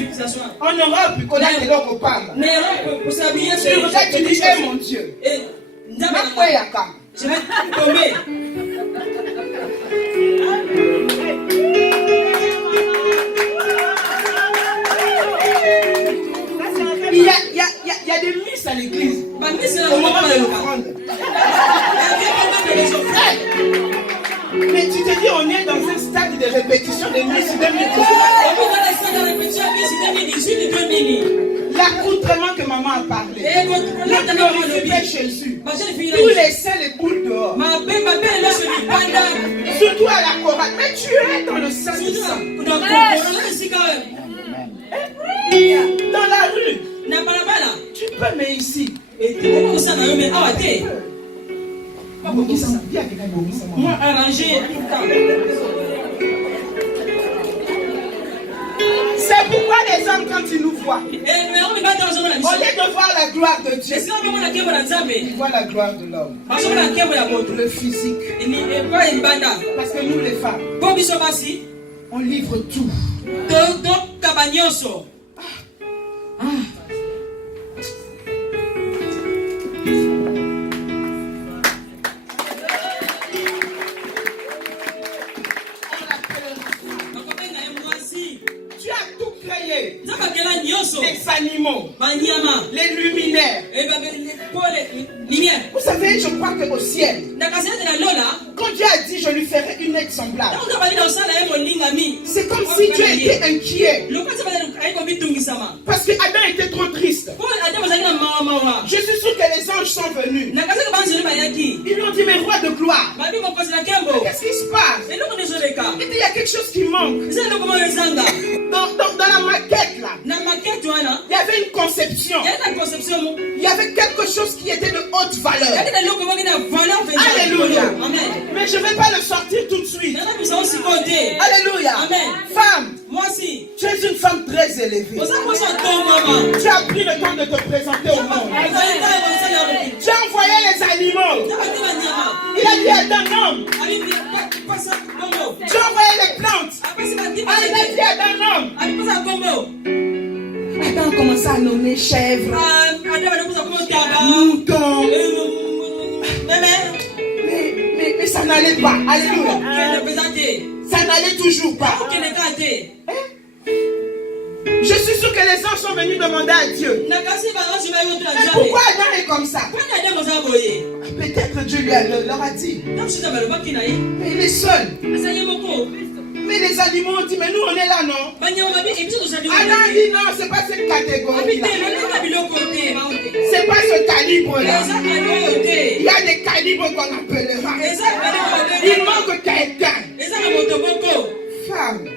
vu en Europe, qu'on a des locaux pas. Tu regardes, tu dis, mon Dieu. Je vais tomber. Il y a des misses à l'église. Au moment de l'offrande. Mais tu te dis, on est dans un stade de répétition de misses 2018. L'accoutrement que maman a parlé. La glorifier Jésus. Tous les saints les coulent dehors. Surtout à la chorale. Mais tu es dans le sein du sang. Dans la rue. Tu peux, mais ici. Moi, arrangé. C'est pourquoi les hommes, quand ils nous voient, au lieu de voir la gloire de Dieu, ils voient la gloire de l'homme. Le physique. Parce que nous, les femmes, on livre tout. Les animaux, les luminaires. Vous savez, je crois qu'au ciel, quand Dieu a dit je lui ferai une aide semblable, c'est comme si Dieu était inquiet. Parce que Adam était trop triste. Je suis sûr que les anges sont venus. Ils lui ont dit, mais roi de gloire, qu'est-ce qui se passe? Il y a quelque chose qui manque. Dans la maquette là, il y avait une conception. Il y avait quelque chose qui était de haute valeur. Alléluia. Mais je ne vais pas le sortir tout de suite. Alléluia. Femme, tu es une femme très élevée. Tu as pris le temps de te présenter au monde. Tu as envoyé les animaux. Il a dit à ton homme. Tu as envoyé les plantes. Il a dit à ton homme. Adam commence à nommer chèvres, moutons. Mais ça n'allait pas. Alléluia. Ça n'allait toujours pas. Je suis sûr que les anges sont venus demander à Dieu. Mais pourquoi Adam est comme ça? Peut-être Dieu leur a dit. Mais il est seul. Mais les animaux ont dit, mais nous on est là, non? Adam dit, non, c'est pas cette catégorie-là. C'est pas ce calibre-là. Il y a des calibres qu'on appellera. Il manque quelqu'un. Femme.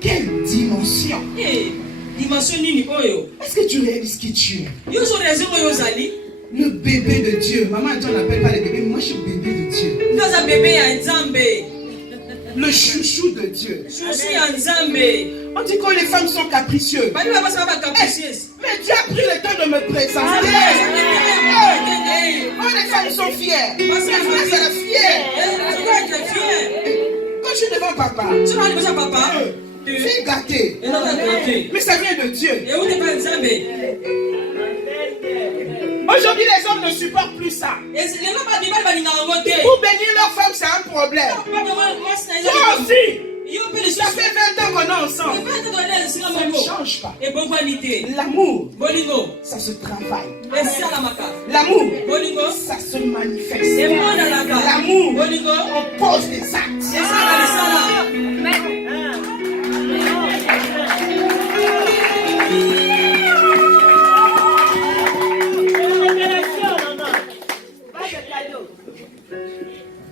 Quelle dimension. Est-ce que tu réalises qui tu es? Le bébé de Dieu. Maman a dit, on n'appelle pas les bébés. Moi, je suis le bébé de Dieu. Le chouchou de Dieu. On dit que les femmes sont capricieuses. Mais tu as pris le temps de me présenter. Oh, les femmes sont fières. Parce que la fière. Quand je suis devant papa, tu es gâté. Mais ça vient de Dieu. Aujourd'hui, les hommes ne supportent plus ça. Pour bénir leur femme, c'est un problème. Toi aussi, ça fait 20 ans qu'on est ensemble. Ça ne change pas. L'amour, ça se travaille. L'amour, ça se manifeste. L'amour, on pose des actes.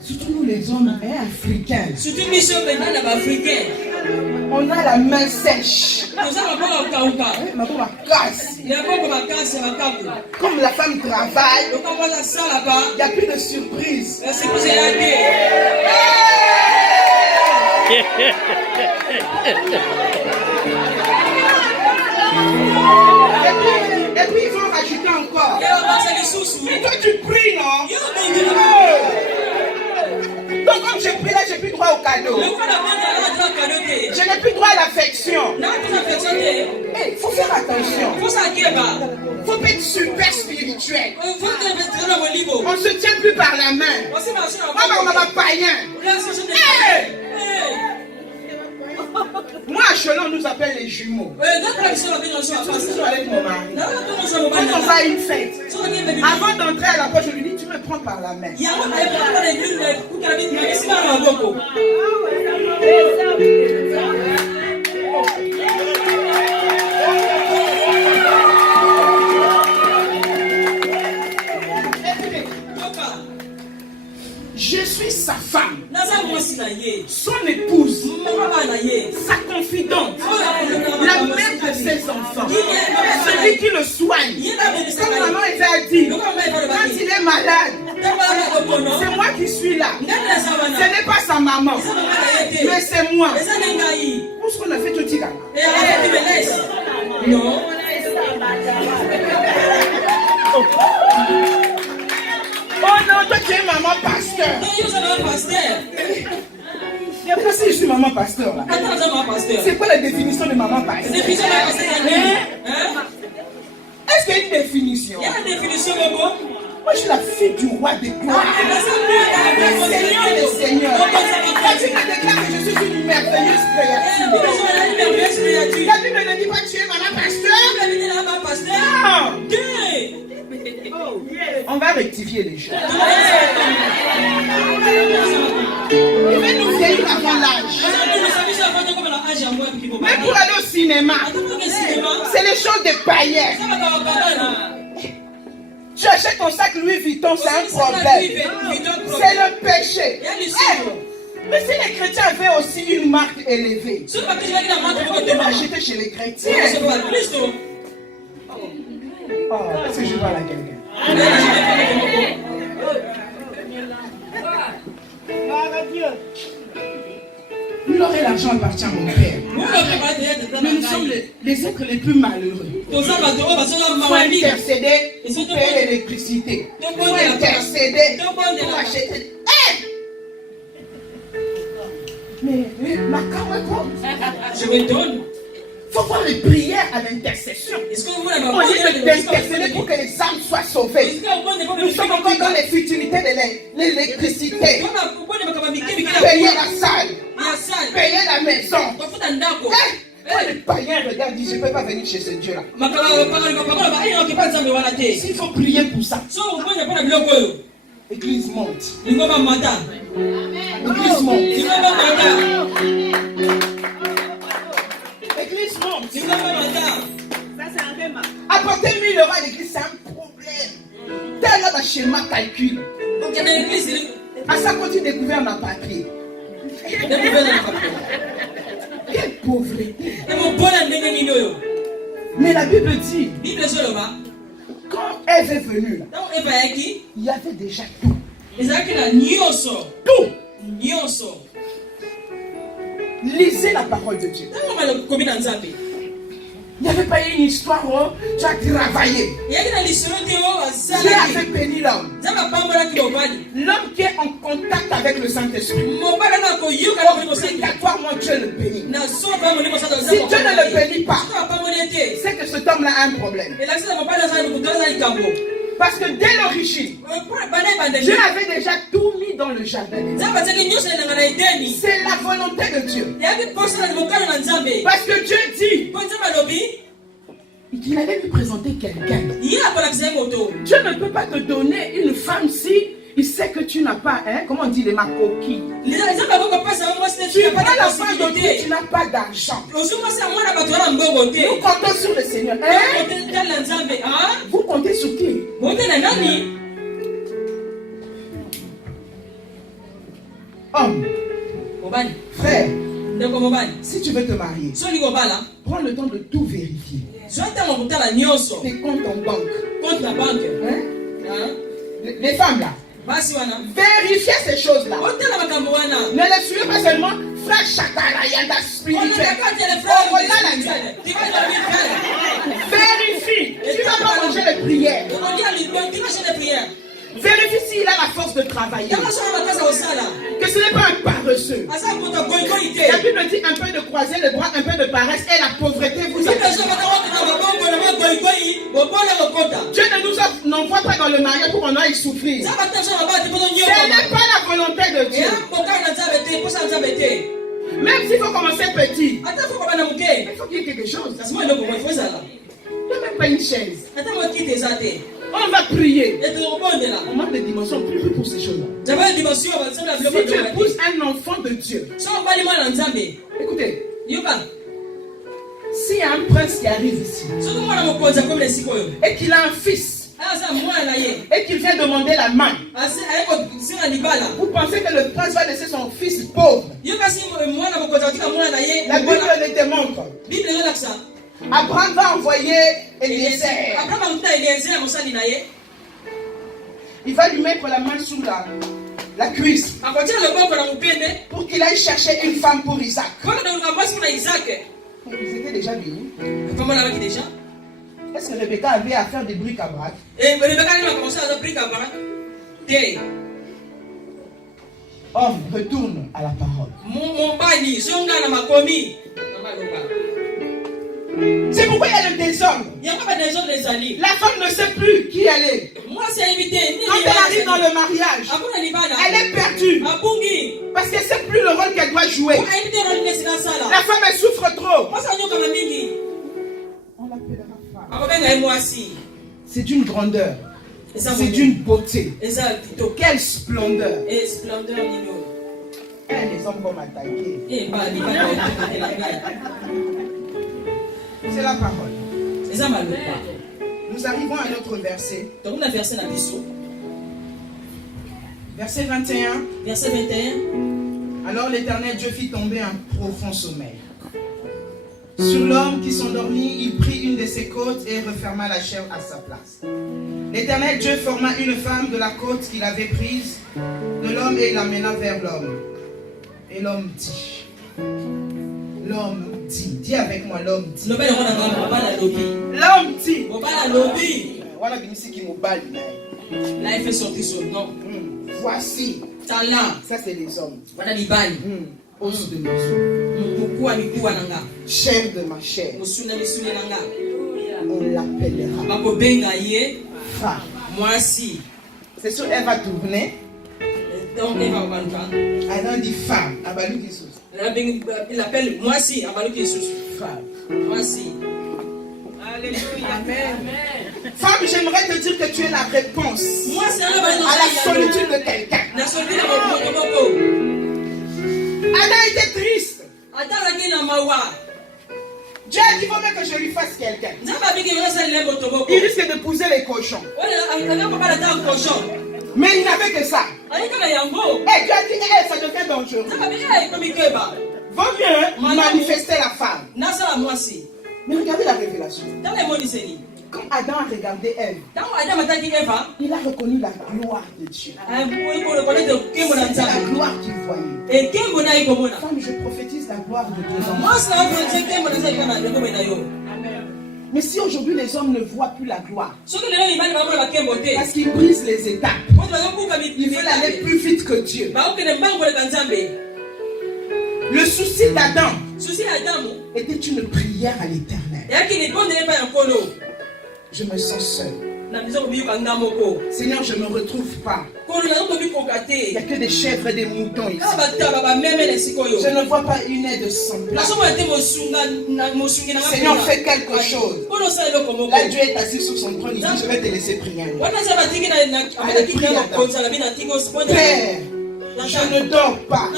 Surtout nous les hommes africains. On a la main sèche. Comme la femme travaille, il n'y a plus de surprise. Et puis ils vont rajouter encore. Mais toi tu pries, non? Donc comme j'ai pris là, j'ai plus droit au cadeau. Je n'ai plus droit à l'affection. Faut pas être super spirituel. On se tient plus par la main. On va païen. Moi, à Chelon, on nous appelle les jumeaux. Je suis toujours avec mon mari. Quand on va à une fête, avant d'entrer à la porte, je lui dis, tu me prends par la main. Je suis sa femme, son épouse, sa confidente, la mère de ses enfants, celui qui le soigne. Comme maman a dit, quand il est malade, c'est moi qui suis là. Ce n'est pas sa maman, mais c'est moi. Où est-ce qu'on a fait tout ça? Non. Oh non, toi tu es maman pasteur. Après si je suis maman pasteur là. C'est quoi la définition de maman pasteur? Est-ce qu'il y a une définition? Il y a une définition, maman. Moi je suis la fille du roi des gloires. Le Seigneur des seigneurs. Quand tu me déclares que je suis une merveilleuse créature. La Bible ne dit pas que tu es maman pasteur. Non. On va rectifier les choses. Il va nous vieillir avant l'âge. Mais pour aller au cinéma, c'est les choses des païens. Tu achètes ton sac Louis Vuitton, c'est un problème. C'est le péché. Mais si les chrétiens avaient aussi une marque élevée, ils vont acheter chez les chrétiens. Oh, est-ce que je parle à quelqu'un? L'or et l'argent appartient à mon Père. Mais nous sommes les êtres les plus malheureux. Il faut intercéder pour payer l'électricité. Il faut intercéder pour acheter. Mais ma caméra, je me donne. Il faut voir les prières à l'intercession. On dit d'intercéder pour que les âmes soient sauvées. Nous sommes encore dans les futilités de l'électricité. Payer la salle. Payer la maison. Quand les païens regardent, disent, je ne peux pas venir chez ce Dieu-là. S'il faut prier pour ça. L'église monte. L'église monte. L'église monte. Apporter 1000 euros à l'église, c'est un problème. Tel là, schéma calcul. À ça, quand tu découvres un papier. Quelle pauvreté. Mais la Bible dit, quand Ève est venue, il y avait déjà tout. Tout. Lisez la parole de Dieu. Il n'y avait pas eu une histoire où tu as travaillé. Dieu a fait bénir l'homme. L'homme qui est en contact avec le Saint-Esprit. Obligatoirement Dieu le bénit. Si Dieu ne le bénit pas, c'est que cet homme-là a un problème. Parce que dès l'origine, Dieu avait déjà tout mis dans le jardin. C'est la volonté de Dieu. Parce que Dieu dit qu'il allait lui présenter quelqu'un. Dieu ne peut pas te donner une femme si il sait que tu n'as pas, comment on dit, les macoquilles. Tu prends la femme de Dieu, tu n'as pas d'argent. Nous comptons sur le Seigneur. Vous comptez sur qui? Homme, frère, si tu veux te marier, prends le temps de tout vérifier. Tes comptes en banque. Les femmes là, vérifiez ces choses-là. Ne les suivez pas seulement frère Chakala Yanda spirituel. Vérifie. Tu ne vas pas manger les prières. Vérifie s'il a la force de travailler. Que ce n'est pas un paresseux. La Bible dit un peu de croiser le bras, un peu de paresse et la pauvreté vous attend. Dieu ne nous n'envoie pas dans le mariage pour qu'on aille souffrir. Ce n'est pas la volonté de Dieu. Même s'il faut commencer petit, il faut qu'il y ait quelque chose. Il n'y a même pas une chaise. On va prier. On manque de dimension plus pour ces choses-là. Si tu épouses un enfant de Dieu, écoutez, s'il y a un prince qui arrive ici et qu'il a un fils et qu'il vient demander la main, vous pensez que le prince va laisser son fils pauvre? La Bible le démontre. Abraham va envoyer Eliezer. Il va lui mettre la main sous la cuisse pour qu'il aille chercher une femme pour Isaac. Ils étaient déjà bénis. Est-ce que Rebecca avait à faire des bric-à-brac? Homme, retourne à la parole. C'est pourquoi il y a le désordre. La femme ne sait plus qui elle est. Quand elle arrive dans le mariage, elle est perdue. Parce qu'elle ne sait plus le rôle qu'elle doit jouer. La femme, elle souffre trop. On l'appellera femme. C'est d'une grandeur. C'est d'une beauté. Quelle splendeur. Les hommes vont m'attaquer. C'est la parole. Nous arrivons à notre verset. Verset 21. Alors l'Éternel Dieu fit tomber un profond sommeil sur l'homme qui s'endormit. Il prit une de ses côtes et referma la chair à sa place. L'Éternel Dieu forma une femme de la côte qu'il avait prise de l'homme et l'amena vers l'homme. Et l'homme dit. L'homme dit. Dis avec moi, l'homme dit. L'homme dit. Voilà Binisi qui m'obale. Là, il fait sortir son nom. Voici. Ça, c'est les hommes. Os de mes os. Chair de ma chair. On l'appellera femme. C'est sûr, elle va tourner. Elle a dit femme. Il appelle moi si. Femme. Alléluia. Amen. Femme, j'aimerais te dire que tu es la réponse à la solitude de quelqu'un. Adam était triste. Dieu a dit, il faut bien que je lui fasse quelqu'un. Il risque d'épouser les cochons. Mais il n'avait que ça. Et Dieu a dit, ça devient dangereux. Vaut mieux manifester la femme. Mais regardez la révélation. Quand Adam a regardé Ève, il a reconnu la gloire de Dieu. C'est la gloire qu'il voyait. Femme, je prophétise la gloire de Dieu. Mais si aujourd'hui les hommes ne voient plus la gloire, parce qu'ils brisent les étapes, ils veulent aller plus vite que Dieu. Le souci d'Adam était une prière à l'Éternel. Je me sens seul. Seigneur, je ne me retrouve pas. Il n'y a que des chèvres et des moutons ici. Je ne vois pas une aide semblable. Seigneur, fais quelque chose. Là, Dieu est assis sur son trône. Il dit, je vais te laisser prier. Père, je ne dors pas.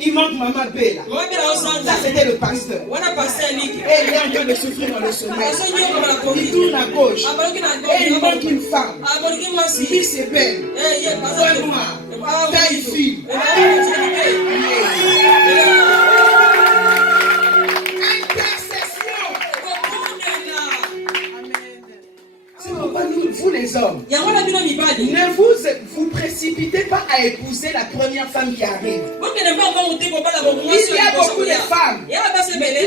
Il manque Maman Bella. Ça, c'était le pasteur. Et il est en train de souffrir dans le sommeil. Il tourne à gauche. Et il manque une femme. Lui, c'est belle. Vois-moi. Taille fille. Vous les hommes, ne vous précipitez pas à épouser la première femme qui arrive. Il y a beaucoup de femmes, mais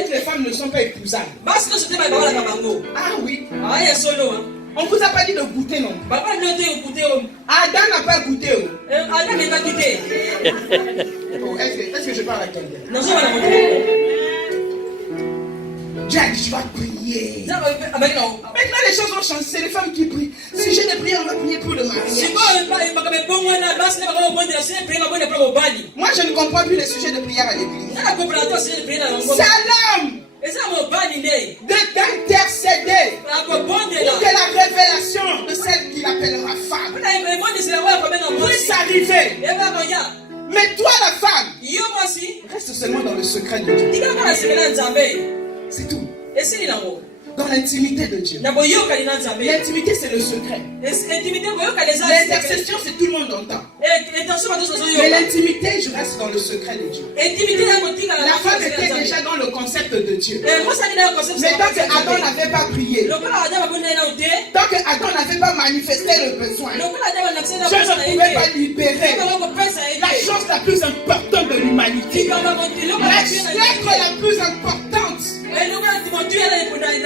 toutes les femmes ne sont pas épousables. Ah oui. On ne vous a pas dit de goûter, non? Adam n'a pas goûté. Est-ce que je parle à quelqu'un? Dieu a dit, tu vas prier. Maintenant, les choses ont changé. C'est les femmes qui prient. Sujet de prière, on va prier pour le mariage. Moi, je ne comprends plus les sujets de prière à l'église. C'est à l'homme d'intercéder pour que la révélation de celle qu'il appellera femme puisse arriver. Mais toi, la femme, reste seulement dans le secret de Dieu. C'est tout. Dans l'intimité de Dieu. L'intimité, c'est le secret. L'intercession, c'est tout le monde entend. Mais l'intimité, je reste dans le secret de Dieu. La femme était déjà dans le concept de Dieu. Mais tant qu'Adam n'avait pas prié, tant qu'Adam n'avait pas manifesté le besoin, Dieu ne pouvait pas libérer la chose la plus importante de l'humanité. L'être la plus importante.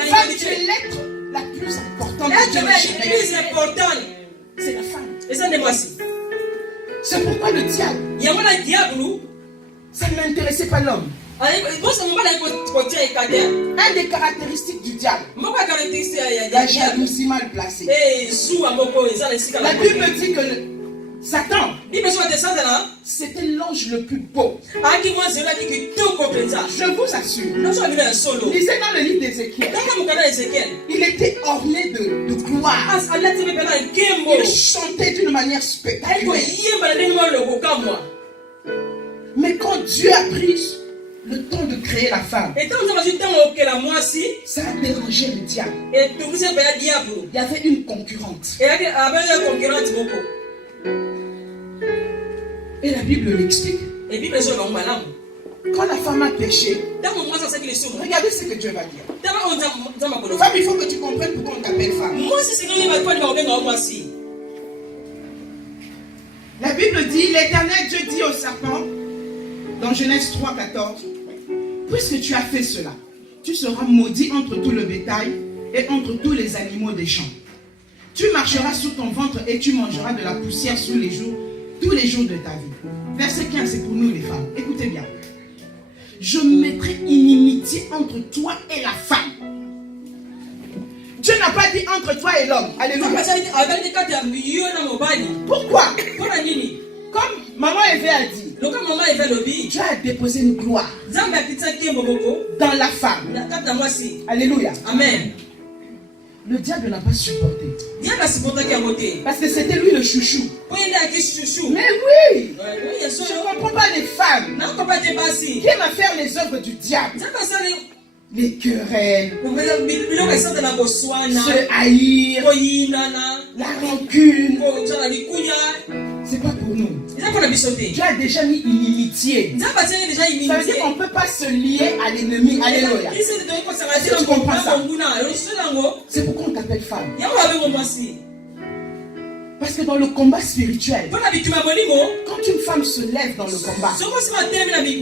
Femme, tu es l'être la plus importante de Dieu. C'est la femme. C'est pourquoi le diable, ça ne m'intéressait pas l'homme. Un des caractéristiques du diable, la jalousie mal placée. La Bible dit que Satan, c'était l'ange le plus beau. Je vous assure. Lisez dans le livre d'Ézéchiel. Il était orné de gloire. Il chantait d'une manière spectaculaire. Mais quand Dieu a pris le temps de créer la femme, ça a dérangé le diable. Il y avait une concurrente. Et la Bible l'explique. Quand la femme a péché, regardez ce que Dieu va dire. Femme, il faut que tu comprennes pourquoi on t'appelle femme. La Bible dit, l'Éternel Dieu dit au serpent, dans Genèse 3, 14, puisque tu as fait cela, tu seras maudit entre tout le bétail et entre tous les animaux des champs. Tu marcheras sous ton ventre et tu mangeras de la poussière tous les jours de ta vie. Verset 15, c'est pour nous les femmes. Écoutez bien. Je mettrai inimitié entre toi et la femme. Dieu n'a pas dit entre toi et l'homme. Alléluia. Pourquoi? Comme maman Eve a dit, Dieu a déposé une gloire dans la femme. Alléluia. Amen. Le diable n'a pas supporté. Parce que c'était lui le chouchou. Mais oui, je ne comprends pas les femmes qui aiment faire les œuvres du diable. Les querelles, se haïr, la rancune. C'est pas pour nous. Dieu a déjà mis une inimitié. Ça veut dire qu'on ne peut pas se lier à l'ennemi. Alléluia. Est-ce que tu comprends ça? C'est pourquoi on t'appelle femme. Parce que dans le combat spirituel, quand une femme se lève dans le combat,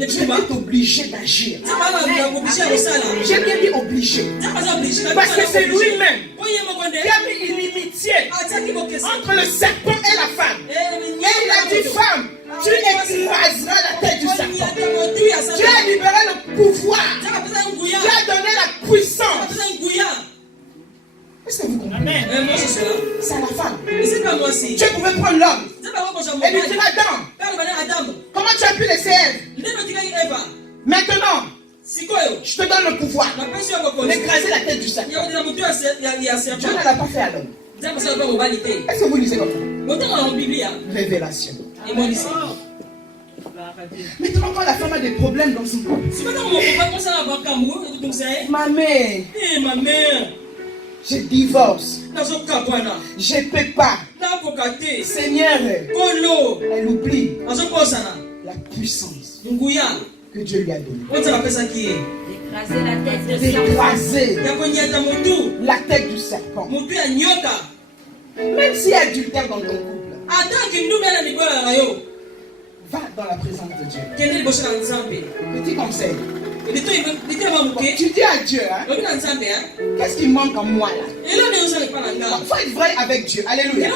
Dieu est obligé d'agir. J'ai bien dit obligé. Parce que c'est lui-même qui a mis une inimitié entre le serpent et la femme. Et il a dit, femme, tu écraseras la tête du serpent. Dieu a libéré le pouvoir. Dieu a donné la puissance. Est-ce que vous comprenez? C'est la femme. Dieu pouvait prendre l'homme et lui dire, Adam, comment tu as pu laisser Ève? Maintenant, je te donne le pouvoir d'écraser la tête du serpent. Dieu ne l'a pas fait à l'homme. Est-ce que vous lisez comme ça? Révélation. Maintenant, quand la femme a des problèmes dans son couple, ma mère, je divorce, je ne peux pas. Seigneur, elle oublie la puissance que Dieu lui a donnée. D'écraser la tête du serpent. Même si elle adultère dans ton couple, va dans la présence de Dieu. Petit conseil. Tu dis à Dieu, qu'est-ce qui manque en moi là? Il faut être vrai avec Dieu. Alléluia.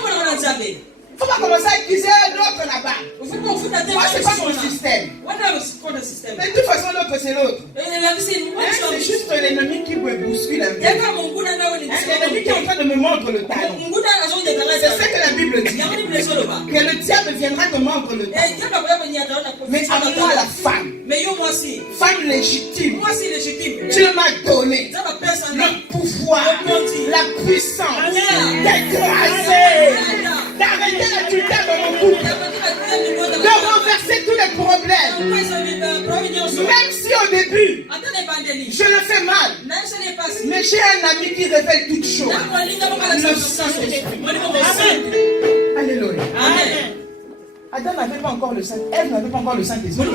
Il ne faut pas commencer à accuser l'autre là-bas. Moi, c'est pas mon système. Mais de toute façon, l'autre, c'est l'autre. C'est juste l'ennemi qui me bouscule un peu. L'ennemi qui est en train de me mordre le talon. C'est ce que la Bible dit. Que le diable viendra te mordre le talon. Mais à moi, la femme. Femme légitime. Tu m'as donné le pouvoir, la puissance d'écraser, d'arrêter l'adultère dans mon couple, de renverser tous les problèmes. Même si au début, je le fais mal, mais j'ai un ami qui révèle toutes choses. Le Saint-Esprit. Alléluia. Adam n'avait pas encore le Saint-Esprit. Ève n'avait pas encore le Saint-Esprit.